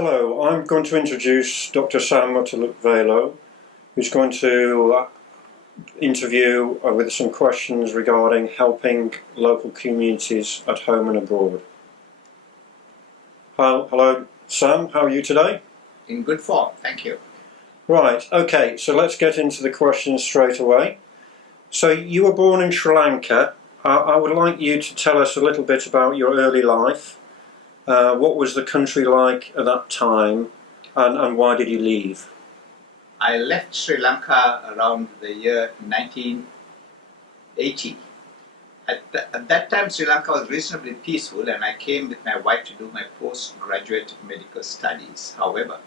Hello, I'm going to introduce Dr. Sam Muthuvoleo, who's going to interview with some questions regarding helping local communities at home and abroad. Hello, Sam, how are you today? In good form, thank you. Right, okay, so let's get into the questions straight away. So you were born in Sri Lanka. I would like you to tell us a little bit about your early life. What was the country like at that time, and why did you leave? I left Sri Lanka around the year 1980. At that time, Sri Lanka was reasonably peaceful, and I came with my wife to do my postgraduate medical studies. However,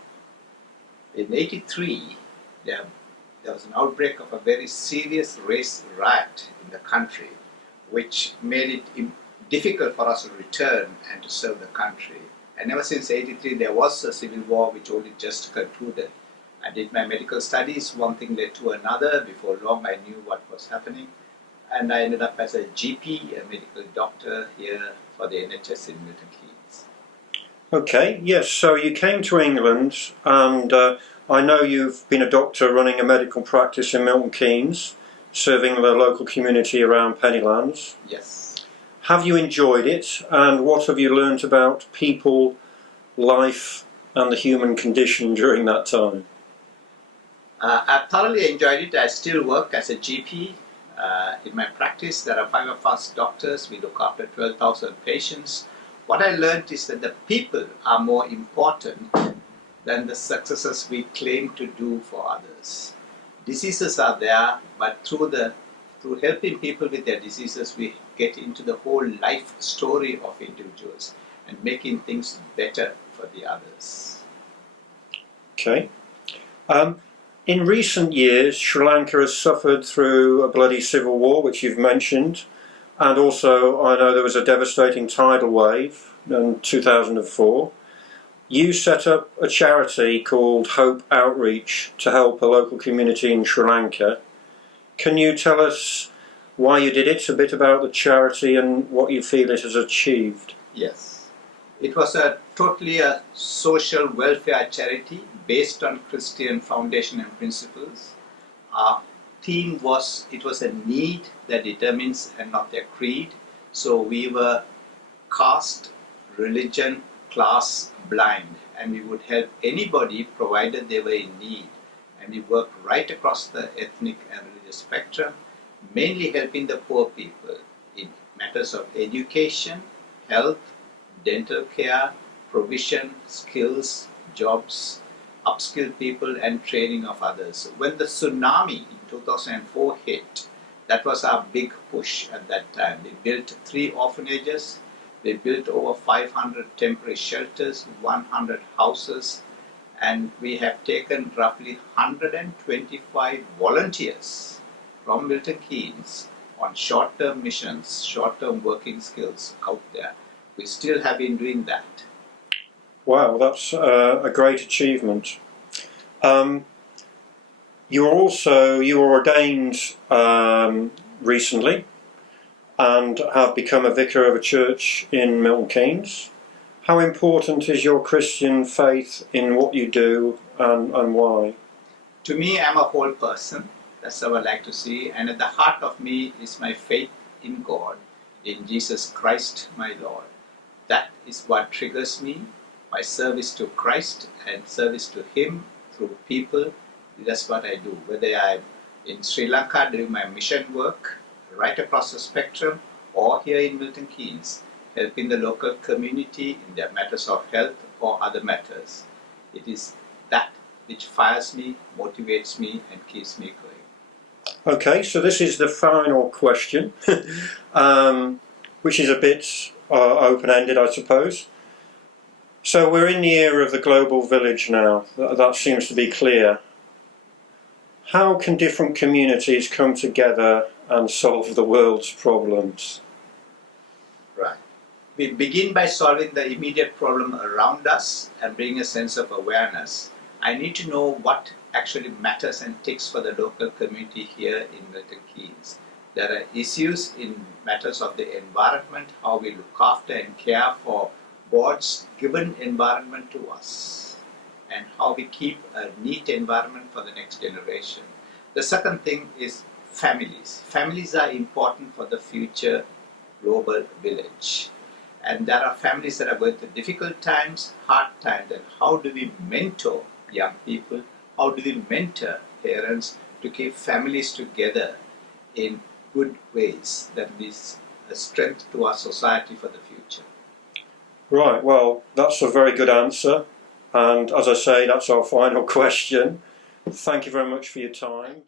in '83, there was an outbreak of a very serious race riot in the country, which made it difficult for us to return and to serve the country. And ever since '83, there was a civil war which only just concluded. I did my medical studies, one thing led to another. Before long, I knew what was happening. And I ended up as a GP, a medical doctor here for the NHS in Milton Keynes. Okay, yes, so you came to England, and I know you've been a doctor running a medical practice in Milton Keynes, serving the local community around Pennylands. Yes. Have you enjoyed it, and what have you learnt about people, life, and the human condition during that time? I thoroughly enjoyed it. I still work as a GP. In my practice, there are 5 of us doctors. We look after 12,000 patients. What I learned is that the people are more important than the successes we claim to do for others. Diseases are there, but through helping people with their diseases, we get into the whole life story of individuals and making things better for the others. Okay. In recent years, Sri Lanka has suffered through a bloody civil war, which you've mentioned, and also I know there was a devastating tidal wave in 2004. You set up a charity called Hope Outreach to help a local community in Sri Lanka. Can you tell us why you did it, a bit about the charity and what you feel it has achieved? Yes. It was totally a social welfare charity based on Christian foundation and principles. Our theme was, it was a need that determines and not a creed. So we were caste, religion, class blind, and we would help anybody provided they were in need. And we worked right across the ethnic and religious spectrum, mainly helping the poor people in matters of education, health, dental care, provision, skills, jobs, upskill people, and training of others. When the tsunami in 2004 hit, that was our big push at that time. We built 3 orphanages, we built over 500 temporary shelters, 100 houses, and we have taken roughly 125 volunteers from Milton Keynes on short-term missions, short-term working skills out there. We still have been doing that. Wow, that's a great achievement. You were ordained recently and have become a vicar of a church in Milton Keynes. How important is your Christian faith in what you do, and why? To me, I'm a whole person. That's how I like to see. And at the heart of me is my faith in God, in Jesus Christ, my Lord. That is what triggers me, my service to Christ and service to Him through people. That's what I do. Whether I'm in Sri Lanka doing my mission work, right across the spectrum, or here in Milton Keynes, helping the local community in their matters of health or other matters. It is that which fires me, motivates me, and keeps me going. Okay, so this is the final question, which is a bit open-ended, I suppose. So we're in the era of the global village now. That seems to be clear. How can different communities come together and solve the world's problems? Right. We begin by solving the immediate problem around us and bring a sense of awareness. I need to know what actually matters and ticks for the local community here in Milton Keynes. There are issues in matters of the environment, how we look after and care for God's given environment to us and how we keep a neat environment for the next generation. The second thing is families. Families are important for the future global village. And there are families that are going through difficult times, hard times, and how do we mentor young people? How do we mentor parents to keep families together in good ways that will be a strength to our society for the future? Right, well, that's a very good answer. And as I say, that's our final question. Thank you very much for your time.